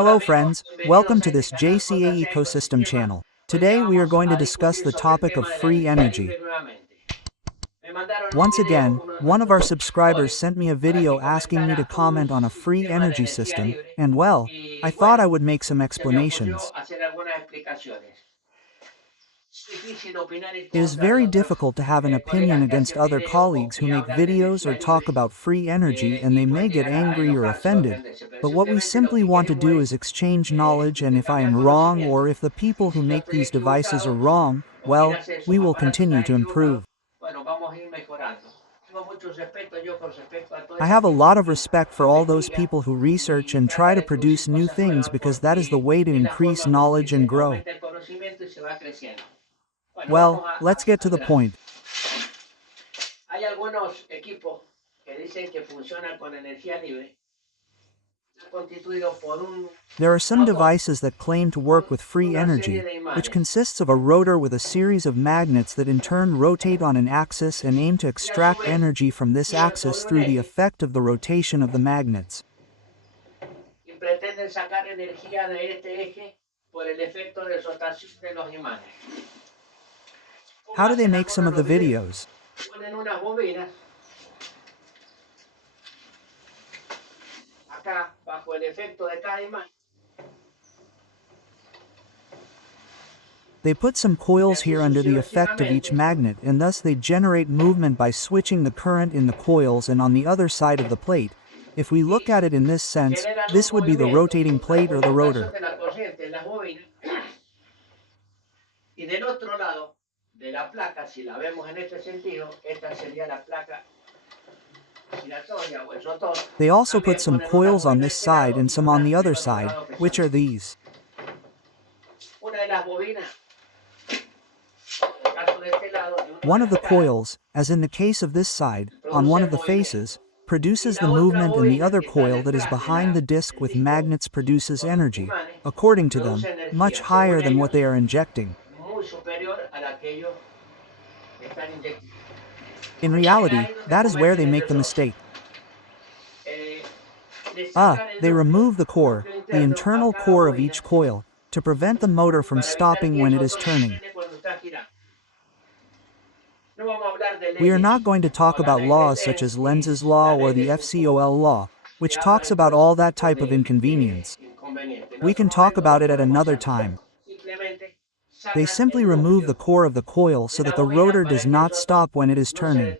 Hello friends, welcome to this JCA Ecosystem channel. Today we are going to discuss the topic of free energy. Once again, one of our subscribers sent me a video asking me to comment on a free energy system, and well, I thought I would make some explanations. It is very difficult to have an opinion against other colleagues who make videos or talk about free energy, and they may get angry or offended, but what we simply want to do is exchange knowledge, and if I am wrong or if the people who make these devices are wrong, well, we will continue to improve. I have a lot of respect for all those people who research and try to produce new things, because that is the way to increase knowledge and grow. Well, let's get to the point. There are some devices that claim to work with free energy, which consists of a rotor with a series of magnets that in turn rotate on an axis and aim to extract energy from this axis through the effect of the rotation of the magnets. How do they make some of the videos? They put some coils here under the effect of each magnet, and thus they generate movement by switching the current in the coils. And on the other side of the plate, if we look at it in this sense, this would be the rotating plate or the rotor. They also put some coils on this side and some on the other side, which are these. One of the coils, as in the case of this side, on one of the faces, produces the movement, and the other coil that is behind the disc with magnets produces energy, according to them, much higher than what they are injecting. In reality, that is where they make the mistake. They remove the core, the internal core of each coil, to prevent the motor from stopping when it is turning. We are not going to talk about laws such as Lenz's law or the FCOL law, which talks about all that type of inconvenience. We can talk about it at another time. They simply remove the core of the coil so that the rotor does not stop when it is turning.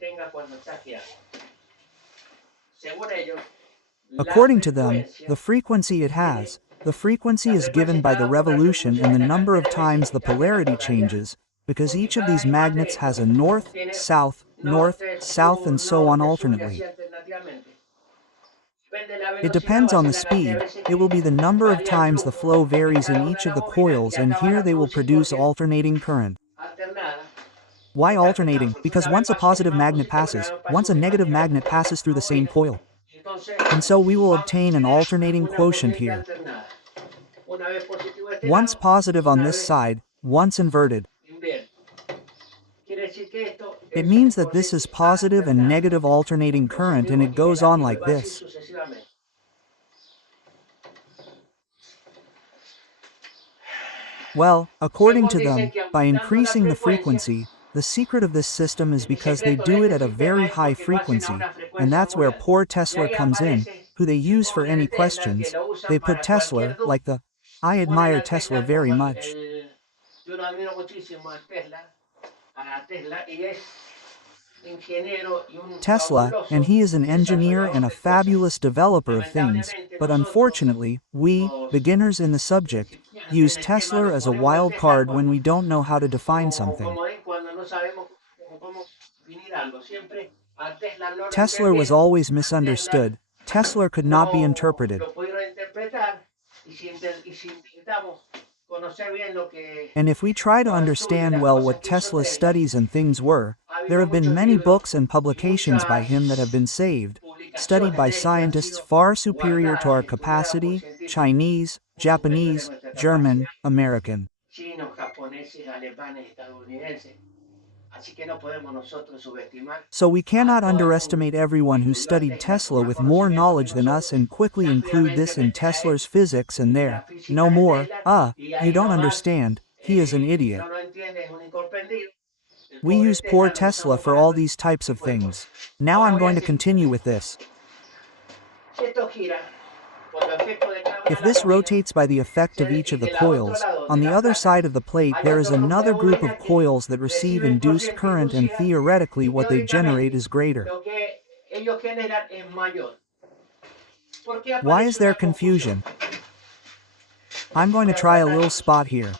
According to them, the frequency it has, the frequency is given by the revolution and the number of times the polarity changes, because each of these magnets has a north, south, and so on alternately. It depends on the speed. It will be the number of times the flow varies in each of the coils, and here they will produce alternating current. Why alternating? Because once a positive magnet passes, once a negative magnet passes through the same coil. And so we will obtain an alternating quotient here. Once positive on this side, once inverted. It means that this is positive and negative alternating current, and it goes on like this. Well, according to them, by increasing the frequency, the secret of this system is because they do it at a very high frequency, and that's where poor Tesla comes in, who they use for any questions. They put Tesla, like the, I admire Tesla very much. Tesla, and he is an engineer and a fabulous developer of things, but unfortunately, we, beginners in the subject, use Tesla as a wild card when we don't know how to define something. Tesla was always misunderstood. Tesla could not be interpreted. And if we try to understand well what Tesla's studies and things were, there have been many books and publications by him that have been saved, studied by scientists far superior to our capacity, Chinese, Japanese, German, American. So we cannot underestimate everyone who studied Tesla with more knowledge than us and quickly include this in Tesla's physics and there. No more, you don't understand, he is an idiot. We use poor Tesla for all these types of things. Now I'm going to continue with this. If this rotates by the effect of each of the coils, on the other side of the plate there is another group of coils that receive induced current and theoretically what they generate is greater. Why is there confusion? I'm going to try a little spot here.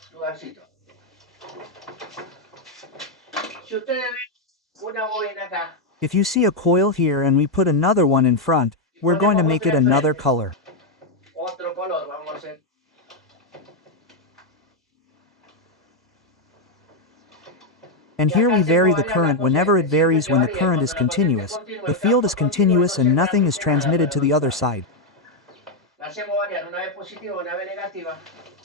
If you see a coil here and we put another one in front, we're going to make it another color. And here we vary the current whenever it varies when the current is continuous. The field is continuous and nothing is transmitted to the other side.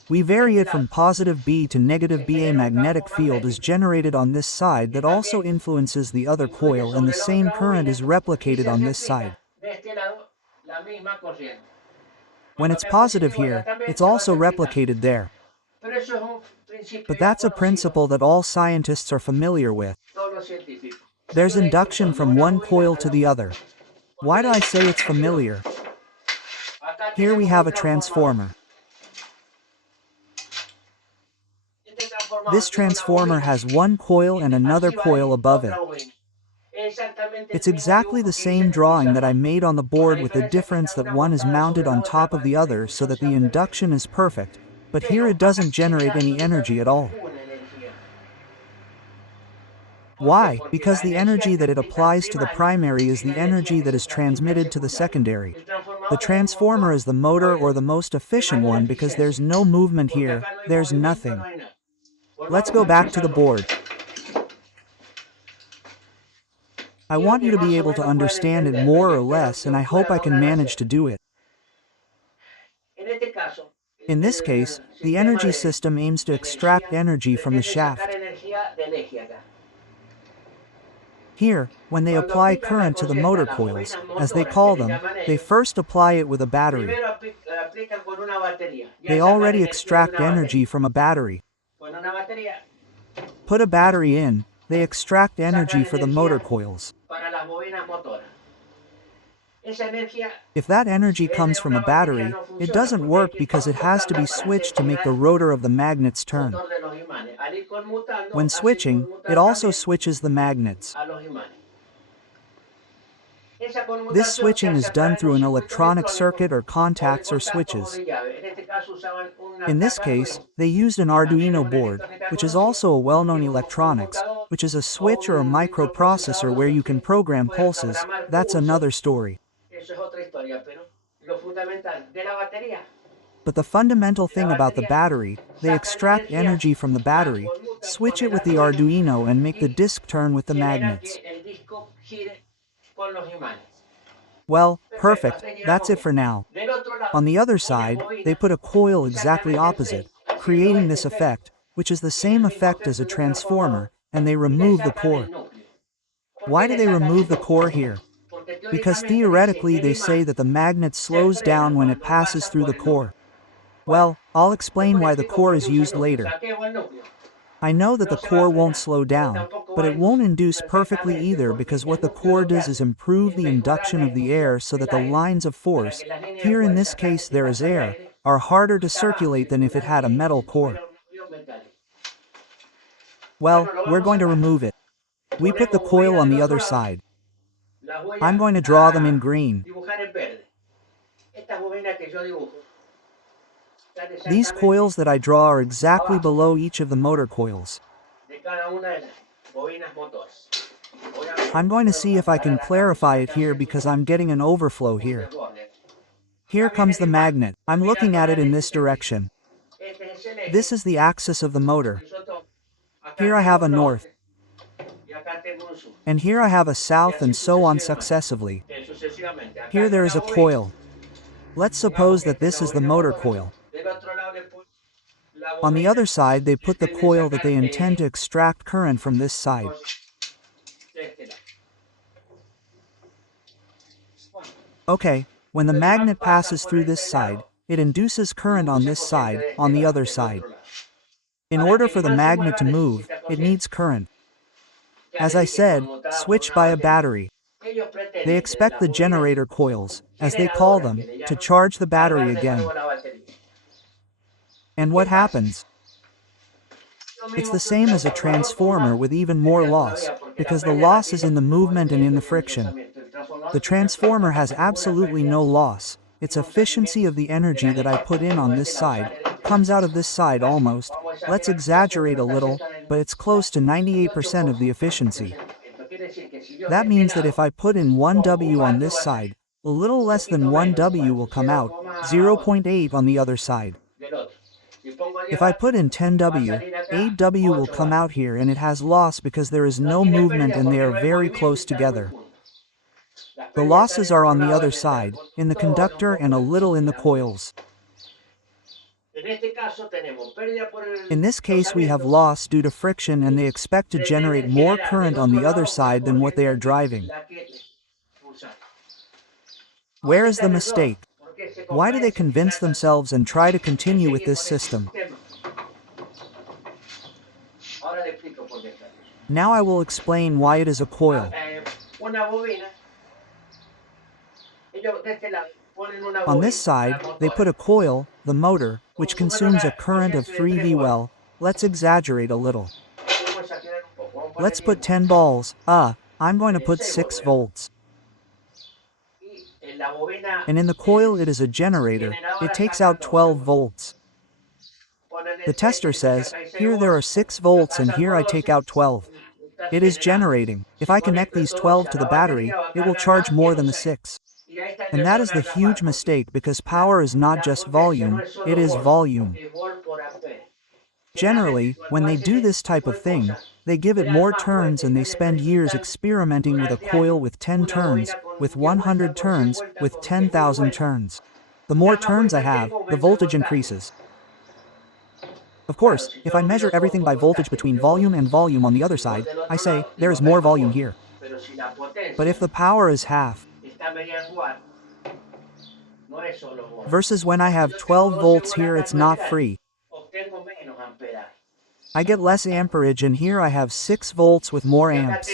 We vary it from positive B to negative B. A magnetic field is generated on this side that also influences the other coil and the same current is replicated on this side. When it's positive here, it's also replicated there. But that's a principle that all scientists are familiar with. There's induction from one coil to the other. Why do I say it's familiar? Here we have a transformer. This transformer has one coil and another coil above it. It's exactly the same drawing that I made on the board with the difference that one is mounted on top of the other so that the induction is perfect, but here it doesn't generate any energy at all. Why? Because the energy that it applies to the primary is the energy that is transmitted to the secondary. The transformer is the motor or the most efficient one because there's no movement here, there's nothing. Let's go back to the board. I want you to be able to understand it more or less, and I hope I can manage to do it. In this case, the energy system aims to extract energy from the shaft. Here, when they apply current to the motor coils, as they call them, they first apply it with a battery. They already extract energy from a battery. Put a battery in, they extract energy for the motor coils. If that energy comes from a battery, it doesn't work because it has to be switched to make the rotor of the magnets turn. When switching, it also switches the magnets. This switching is done through an electronic circuit or contacts or switches. In this case, they used an Arduino board, which is also a well-known electronics, which is a switch or a microprocessor where you can program pulses. That's another story. But the fundamental thing about the battery, they extract energy from the battery, switch it with the Arduino and make the disc turn with the magnets. Well, perfect, that's it for now. On the other side, they put a coil exactly opposite, creating this effect, which is the same effect as a transformer, and they remove the core. Why do they remove the core here? Because theoretically they say that the magnet slows down when it passes through the core. Well, I'll explain why the core is used later. I know that the core won't slow down, but it won't induce perfectly either because what the core does is improve the induction of the air so that the lines of force, here in this case there is air, are harder to circulate than if it had a metal core. Well, we're going to remove it. We put the coil on the other side. I'm going to draw them in green. These coils that I draw are exactly below each of the motor coils. I'm going to see if I can clarify it here because I'm getting an overflow here. Here comes the magnet. I'm looking at it in this direction. This is the axis of the motor. Here I have a north. And here I have a south and so on successively. Here there is a coil. Let's suppose that this is the motor coil. On the other side, they put the coil that they intend to extract current from this side. Okay, when the magnet passes through this side, it induces current on this side, on the other side. In order for the magnet to move, it needs current. As I said, switched by a battery. They expect the generator coils, as they call them, to charge the battery again. And what happens? It's the same as a transformer with even more loss, because the loss is in the movement and in the friction. The transformer has absolutely no loss. Its efficiency of the energy that I put in on this side comes out of this side almost, let's exaggerate a little, but it's close to 98% of the efficiency. That means that if I put in 1 W on this side, a little less than 1 W will come out, 0.8 on the other side. If I put in 10 W, 8 W will come out here, and it has loss because there is no movement and they are very close together. The losses are on the other side, in the conductor and a little in the coils. In this case we have loss due to friction, and they expect to generate more current on the other side than what they are driving. Where is the mistake? Why do they convince themselves and try to continue with this system? Now I will explain why it is a coil. On this side, they put a coil, the motor, which consumes a current of 3 V. Well, let's exaggerate a little. Let's put 10 balls, I'm going to put 6 volts. And in the coil it is a generator, it takes out 12 volts. The tester says, here there are 6 volts and here I take out 12. It is generating. If I connect these 12 to the battery, it will charge more than the 6. And that is the huge mistake, because power is not just volume, it is volume. Generally, when they do this type of thing, they give it more turns and they spend years experimenting with a coil with 10 turns, with 100 turns, with 10,000 turns. The more turns I have, the voltage increases. Of course, if I measure everything by voltage between volume and volume on the other side, I say, there is more volume here. But if the power is half, versus when I have 12 volts here, it's not free. I get less amperage, and here I have 6 volts with more amps.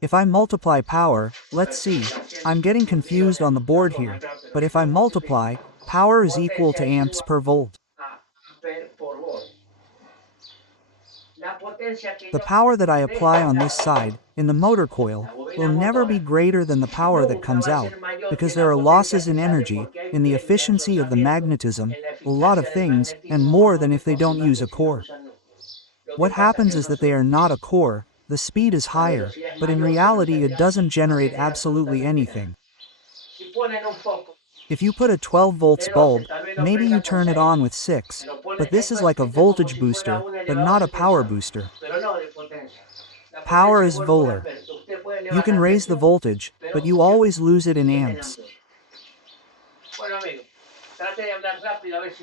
If I multiply power, let's see, I'm getting confused on the board here, but if I multiply, power is equal to amps per volt. The power that I apply on this side, in the motor coil, will never be greater than the power that comes out, because there are losses in energy, in the efficiency of the magnetism, a lot of things, and more than if they don't use a core. What happens is that they are not a core, the speed is higher, but in reality it doesn't generate absolutely anything. If you put a 12 volts bulb, maybe you turn it on with 6, but this is like a voltage booster, but not a power booster. Power is volar. You can raise the voltage, but you always lose it in amps.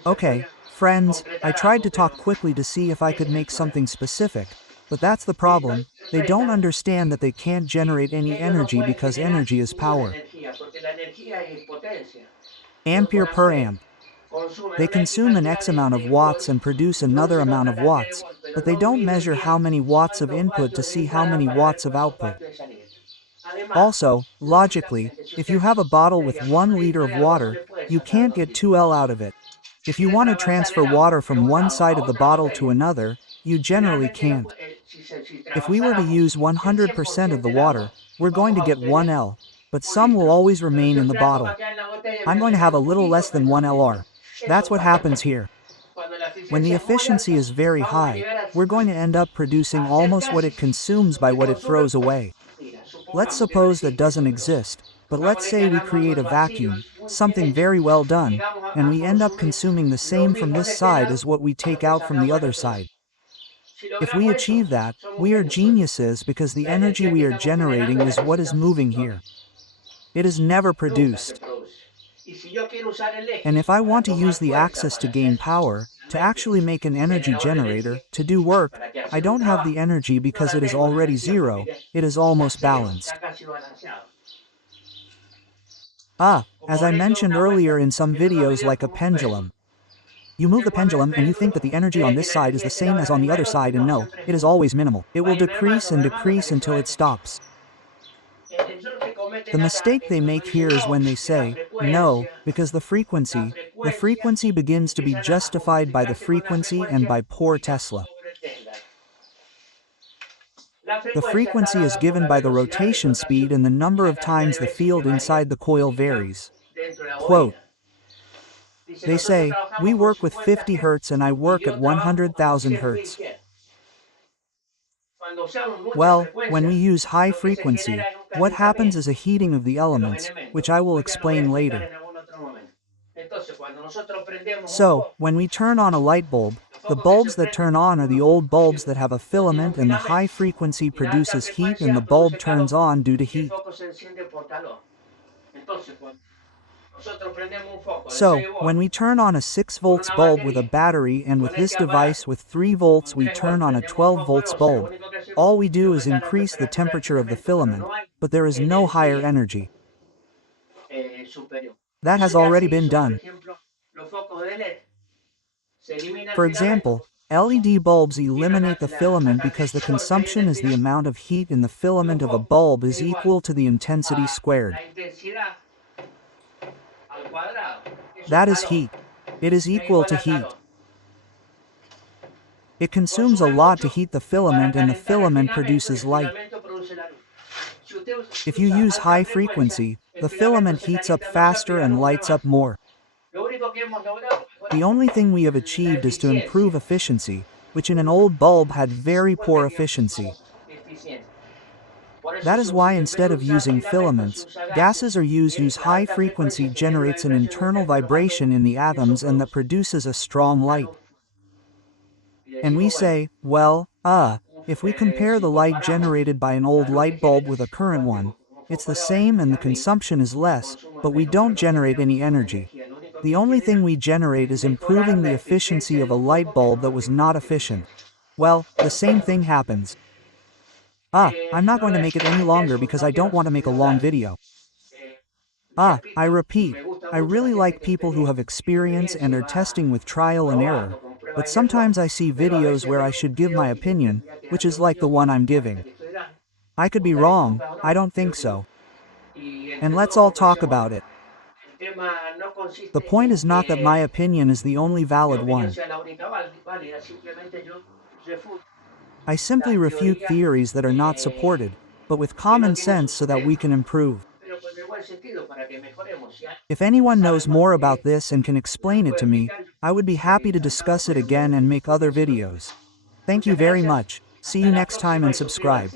Okay, friends, I tried to talk quickly to see if I could make something specific, but that's the problem. They don't understand that they can't generate any energy because energy is power. Ampere per amp. They consume an X amount of watts and produce another amount of watts, but they don't measure how many watts of input to see how many watts of output. Also, logically, if you have a bottle with 1 liter of water, you can't get 2L out of it. If you want to transfer water from one side of the bottle to another, you generally can't. If we were to use 100% of the water, we're going to get 1L, but some will always remain in the bottle. I'm going to have a little less than 1 LR. That's what happens here. When the efficiency is very high, we're going to end up producing almost what it consumes by what it throws away. Let's suppose that doesn't exist, but let's say we create a vacuum, something very well done, and we end up consuming the same from this side as what we take out from the other side. If we achieve that, we are geniuses, because the energy we are generating is what is moving here. It is never produced. And if I want to use the axis to gain power, to actually make an energy generator, to do work, I don't have the energy because it is already zero, it is almost balanced. As I mentioned earlier in some videos, like a pendulum. You move the pendulum and you think that the energy on this side is the same as on the other side, and no, it is always minimal. It will decrease and decrease until it stops. The mistake they make here is when they say, no, because the frequency begins to be justified by the frequency and by poor Tesla. The frequency is given by the rotation speed and the number of times the field inside the coil varies. Quote, they say, we work with 50 Hz and I work at 100,000 Hz. Well, when we use high frequency, what happens is a heating of the elements, which I will explain later. So, when we turn on a light bulb, the bulbs that turn on are the old bulbs that have a filament, and the high frequency produces heat and the bulb turns on due to heat. So, when we turn on a 6 volts bulb with a battery, and with this device with 3 volts we turn on a 12 volts bulb, all we do is increase the temperature of the filament, but there is no higher energy. That has already been done. For example, LED bulbs eliminate the filament because the consumption is the amount of heat in the filament of a bulb is equal to the intensity squared. That is heat. It is equal to heat. It consumes a lot to heat the filament, and the filament produces light. If you use high frequency, the filament heats up faster and lights up more. The only thing we have achieved is to improve efficiency, which in an old bulb had very poor efficiency. That is why instead of using filaments, gases are used. Use high frequency generates an internal vibration in the atoms and that produces a strong light. And we say, well, if we compare the light generated by an old light bulb with a current one, it's the same and the consumption is less, but we don't generate any energy. The only thing we generate is improving the efficiency of a light bulb that was not efficient. Well, the same thing happens. I'm not going to make it any longer because I don't want to make a long video. I repeat, I really like people who have experience and are testing with trial and error, but sometimes I see videos where I should give my opinion, which is like the one I'm giving. I could be wrong, I don't think so. And let's all talk about it. The point is not that my opinion is the only valid one. I simply refute theories that are not supported, but with common sense so that we can improve. If anyone knows more about this and can explain it to me, I would be happy to discuss it again and make other videos. Thank you very much. See you next time and subscribe.